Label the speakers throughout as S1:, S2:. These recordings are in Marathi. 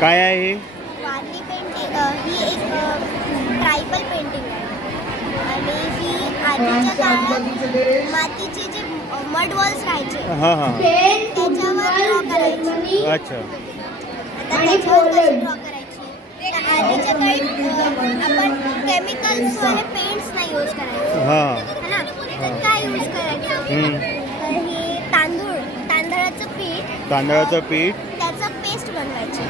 S1: काय आहे? हे
S2: वारली पेंटिंग ही एक ट्रायबल पेंटिंग आहे. आणि ही आधीच्या काळात मातीचे जे मड वॉल्स राहायचे
S1: हां हां.
S2: त्याच्यावर ड्रॉ करायचे.
S1: अच्छा.
S2: आता त्याच्यावर कशी ड्रॉ करायची? तर आधीच्या काळी अ, आपण केमिकल्स वाले पेंट्स नाही यूज करायचे.
S1: हां.
S2: है ना? तर काय यूज करायचं?
S1: हम्म.
S2: तर हे तांदूळ तांदळाचं पीठ.
S1: तांदळाचं पीठ.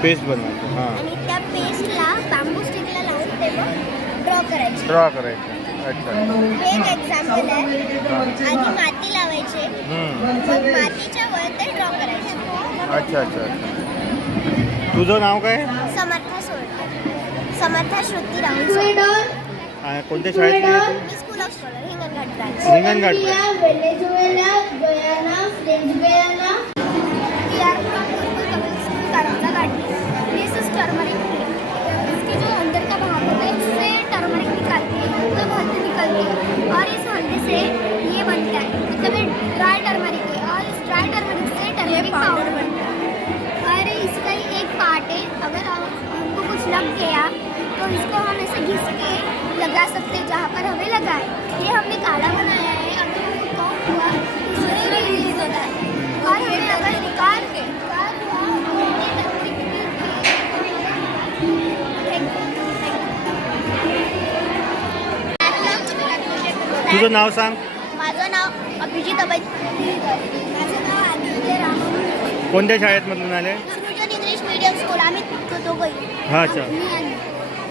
S2: पेस्ट बनवायची
S1: हां.
S2: आणि त्या पेस्टला बांबू स्टिकला लावून ते मग ड्रॉ करायचे.
S1: ड्रॉ करायचं. अच्छा.
S2: हे एक एक्झाम्पल आहे. आधी माती लावायचे.
S1: हम्म.
S2: मग मातीच्या वर ते ड्रॉ करायचे.
S1: अच्छा अच्छा अच्छा. तुझं नाव काय?
S2: समर्थ सोड समर्थ श्रुती राहुल सोड.
S1: आ, कोणत्या शाळेत आहे तू?
S2: मी school of scholar Hinganghat branch
S1: Hinganghat
S2: Ghati. This is turmeric इसके जो अंदर का भाग होता है इससे टर्मरिक निकालते हैं मतलब हल्दी निकलती है। और इस हल्दी से ये बनता है। मतलब ये ड्राई टर्मरिक है। और इस ड्राई टर्मरिक से टर्मरिक पाउडर बनता है। और इसका ही एक पार्ट है। अगर हम- हमको कुछ लग गया तो इसको हम ऐसे घिस के लगा सकते हैं जहाँ पर हमें लगा है। ये हमने काला बनाया है। अगर हमको हुआ तो रिलीज़ होता है।
S1: तुझं नाव सांग
S2: माझं नाव अभिजित अभय माझं नाव आदित्य राम
S1: कोणत्या शाळेतमधून आले
S2: सृजन इंग्लिश मीडियम स्कूल आम्ही दोघंही
S1: हां अच्छा
S2: मी आणि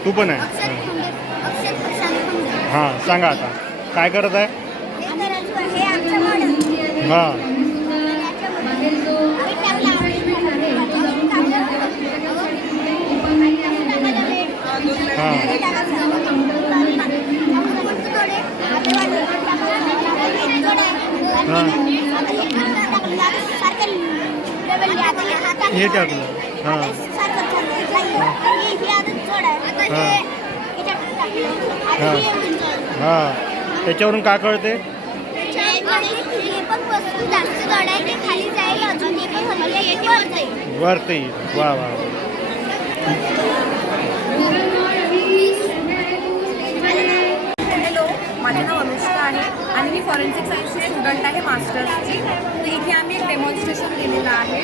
S1: तू पण आहे
S2: खंडे अक्षर प्रशांत खंडे
S1: हां सांगा आता काय करत आहे
S2: हे करायचं हे आमचं मॉडेल
S1: हां हे टाकलं हां हां त्याच्यावरून काय कळते?
S2: हे हे हलवलं येते वर जाईल
S1: वरती वा वा
S3: हॅलो माझे नाव अनुष्का आहे आणि मी फॉरेन्सिक सायन्सची स्टुडंट आहे मास्टर्सची तर इथे आम्ही एक डेमॉन्स्ट्रेशन केलेलं आहे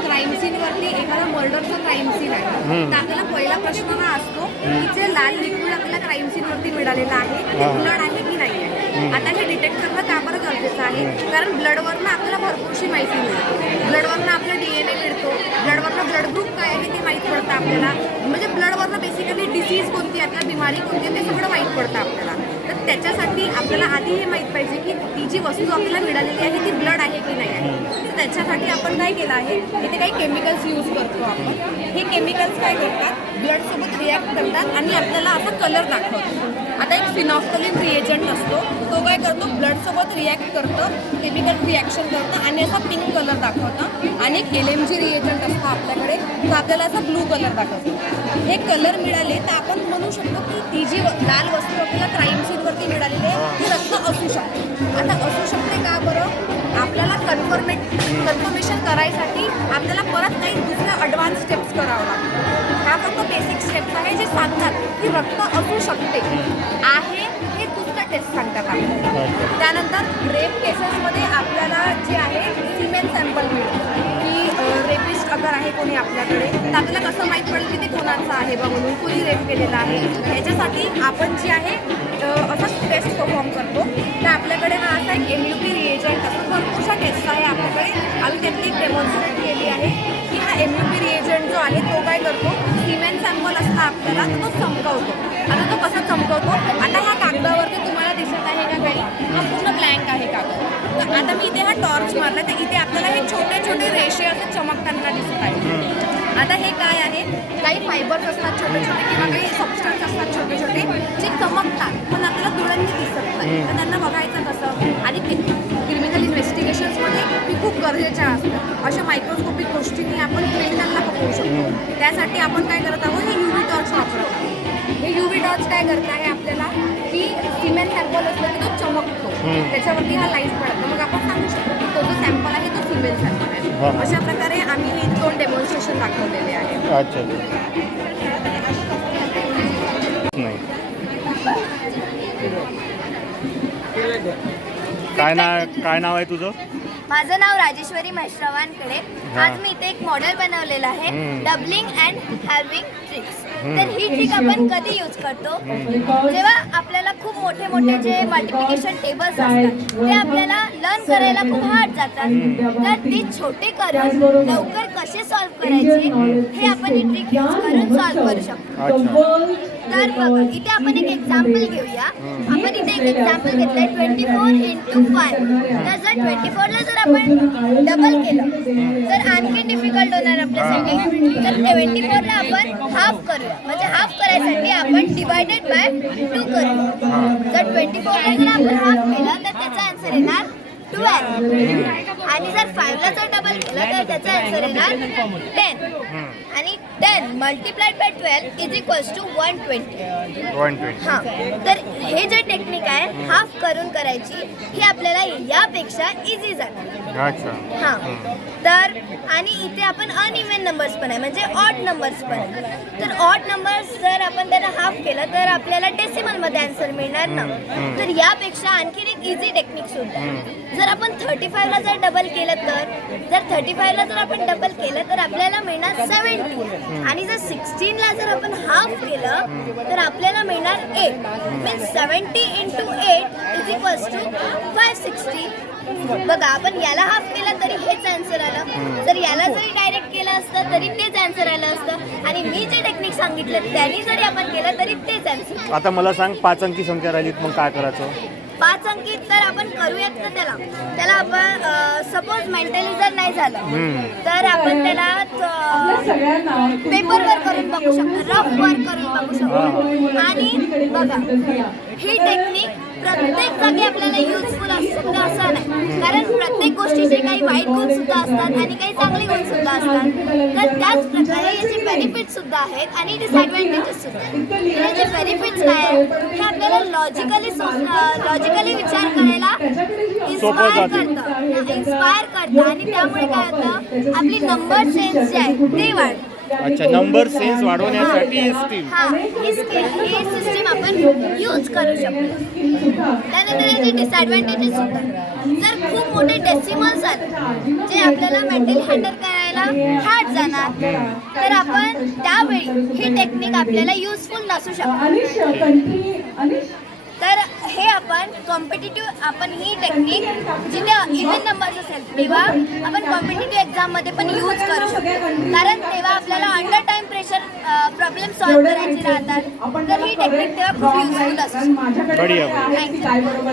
S3: क्राईम सीनवरती एखादा मर्डरचा क्राईम सीन आहे
S1: हम्म.
S3: तर आपल्याला पहिला प्रश्न हा असतो की जे लाल लिक्विड आपल्याला क्राईम सीनवरती मिळालेलं आहे ते. ब्लड आहे की नाही आहे. आता हे डिटेक्ट करणं का बरं गरजेचं आहे? कारण ब्लडवरनं आपल्याला भरपूरशी माहिती मिळते. ब्लडवरनं आपलं डी एन ए मिळतो ब्लडवरनं ब्लड ग्रुप काय आहे ते माहीत पडतं आपल्याला. म्हणजे ब्लडवरनं बेसिकली डिसीज कोणती आहे आपल्याला बिमारी कोणती आहे ते सगळं माहीत पडतं आपल्याला. तर त्याच्यासाठी आपल्याला आधी हे माहीत पाहिजे की ती जी वस्तू आपल्याला मिळालेली आहे ती ब्लड आहे की नाही आहे. तर त्याच्यासाठी आपण काय केलं आहे इथे काही केमिकल्स यूज करतो आपण. हे केमिकल्स काय करतात? ब्लडसोबत रिॲक्ट करतात आणि आपल्याला असा कलर दाखवतो आता एक फिनॉफ्थलिन रिएजंट असतो. तो काय करतो? ब्लडसोबत रिॲक्ट करतं केमिकल रिॲक्शन करतं आणि असा पिंक कलर दाखवतं. आणि एक एल एम जी रिएजंट असतं आपल्याकडे. तो आपल्याला असा ब्लू कलर दाखवतो. हे कलर मिळाले तर आपण म्हणू शकतो की ती जी व- लाल वस्तू आपल्याला क्राईम सीनवरती मिळालेली आहे ती रक्त असू शकते. आता असू शकते का बरं? आपल्याला कन्फर्मेट कन्फर्मेशन करायसाठी आपल्याला परत काही दुसऱ्या अडव्हान्स स्टेप्स करावं लागतात ह्या फक्त बेसिक स्टेप्स आहे जे सांगतात की रक्त असू शकते. आहे हे दुसरं टेस्ट सांगतात आपल्याला. त्यानंतर रेप केसेसमध्ये आपल्याला जे आहे सिमेंट सॅम्पल मिळतं. की रेपिस्ट अगर आहे कोणी आपल्याकडे तर आपल्याला कसं माहीत पडेल की ते कोणाचं आहे बा म्हणून कोणी रेप केलेलं आहे. ह्याच्यासाठी आपण जे आहे अ, असा टेस्ट परफॉर्म करतो. तर आपल्याकडे हा असा एक M U M U P reagent जो आहे तो काय करतो? सिमेंट सॅम्पल असता आपल्याला तर तो चमकवतो. आता तो कसा चमकवतो? आता ह्या कागदावरती तुम्हाला दिसत आहे का काही? हा पूर्ण ब्लँक आहे कागद. तर आता मी इथे हा टॉर्च मारला तर इथे आपल्याला हे छोटे छोटे रेषे असे चमकताना दिसत आहे आता हे काय आहे? काही फायबर्स असतात छोटे छोटे किंवा काही सबस्टन्स असतात छोटे छोटे जे चमकतात पण आपल्याला डोळ्यांनी दिसत नाही. तर त्यांना बघायचं कसं? आणि क्रिमिनल इन्व्हेस्टिगेशन्समध्ये हे खूप गरजेच्या असतात. अशा गोष्टींनी आपण क्रिमिनलला पकडू शकतो. त्यासाठी आपण काय करत आहोत हे युव्ही टॉर्च वापरत आहोत. हे युव्ही टॉर्च काय करत आहे आपल्याला? की सिमेंट सॅम्पल असलं की तो चमकतो. त्याच्यावरती हा लाइट पडतो. मग आपण सांगू शकतो की तो जो सॅम्पल आहे तो फिमेल सॅम्पल. आहे. अशा प्रकारे आम्ही हे दोन डेमॉन्स्ट्रेशन दाखवलेले आहे.
S2: काय नाव काय नाव आहे तुझं?
S4: माझं नाव राजेश्वरी महेश्रवांकडे. आज मी इथे एक मॉडेल बनवलेलं आहे. Doubling and halving tricks. तर ही ट्रिक आपण कधी यूज करतो? जेव्हा आपल्याला खूप मोठे मोठे जे मल्टिप्लिकेशन टेबल्स असतात ते आपल्याला लर्न करायला खूप हार्ड जातात. तर ते छोटे करून लवकर कसे सॉल्व्ह करायचे हे आपण ही ट्रिक यूज करून सॉल्व्ह करू शकतो. तर बघा इथे आपण एक एक्झाम्पल घेऊया. आपण इथे एक एक्झाम्पल घेतलंय ट्वेंटी फोर इंटू फाय तर जर ट्वेंटी फोरला जर आपण डबल केलं तर आणखी डिफिकल्ट होणार आपल्यासाठी. तर ट्वेंटी फोरला आपण हाफ करूया. म्हणजे हाफ करायसाठी आपण डिवायडेड बाय टू करूया. जर ट्वेंटी फोरला जर आपण हाफ केलं तर त्याचा आन्सर येणार ट्वेल्व आणि जर फाईव्हला जर डबल केलं तर त्याचा आन्सर येणार टेन आणि ten multiplied by twelve is equals to one twenty
S2: one twenty
S4: हां तर हे जे टेक्निक आहे हाफ करून करायची ही आपल्याला यापेक्षा इझी जाते
S2: अच्छा.
S4: हां. तर आणि इथे आपण अनइव्हन नंबर्स पण आहे म्हणजे ऑड नंबर्स पण आहे. तर ऑड नंबर्स जर आपण त्याला हाफ केलं तर आपल्याला डेसिमलमध्ये आन्सर मिळणार ना. तर यापेक्षा आणखीन एक इझी टेक्निक सुद्धा आहे. जर आपण थर्टी फायला जर डबल केलं तर जर थर्टी फायला जर आपण डबल केलं तर आपल्याला मिळणार सेवन्टी आणि जर सिक्स्टीनला जर आपण हाफ केलं तर आपल्याला मिळणार eight means seventy into eight is equals to five sixty बघा आपण याला हाफ केलं तरी हेच आन्सर आलं. जर याला जरी डायरेक्ट केलं असतं तरी तेच आन्सर आलं असतं. आणि मी जे टेक्निक सांगितलं त्यांनी जरी आपण केलं तरी तेच आन्सर
S2: आता मला सांग पाच अंकी संख्या राहिलीत मग काय करायचं?
S4: पाच अंकित तर आपण करूयात ना त्याला त्याला आपण सपोज मेंटली जर नाही झालं. तर आपण त्याला पेपरवर करून बघू शकतो रफ वर्क करून बघू शकतो आणि बघा ही टेक्निक प्रत्येक जागी आपल्याला युजफुल असू असं नाही. कारण प्रत्येक गोष्टीचे काही वाईट गुण सुद्धा असतात आणि काही चांगले गुण सुद्धा असतात. तर त्याच प्रकारे याचे बेनिफिट सुद्धा आहेत आणि डिसएडव्हान्टेजेस सुद्धा याचे बेनिफिट्स काय आहेत? हे आपल्याला लॉजिकली लॉजिकली विचार करायला इन्स्पायर. करतं. इन्स्पायर करतं. आणि त्यामुळे काय होतं? आपली नंबर सेन्स जे आहे ते वाढतं
S2: अच्छा नंबर सेन्स वाढवण्यासाठी ही स्कीम
S4: हा ही ही सिस्टीम आपण यूज करू शकतो. त्यानंतर याचे डिसएडव्हान्टेजेस सुद्धा. जर खूप मोठे डेसिमल्स आले जे आपल्याला मेंटली हँडल करायला हार्ड जाणार तर आपण त्यावेळी ही टेक्निक आपल्याला युजफुल नसू शकते आपण कॉम्पिटिटिव्ह आपण ही टेक्निक जिथे इव्हन नंबर्स असेल तेव्हा आपण कॉम्पिटिटिव्ह एक्झाममध्ये पण यूज करू शकतो. कारण तेव्हा आपल्याला under time pressure problem solve करायचे राहतात. तर ही टेक्निक तेव्हा खूप युजफुल असते थँक्यू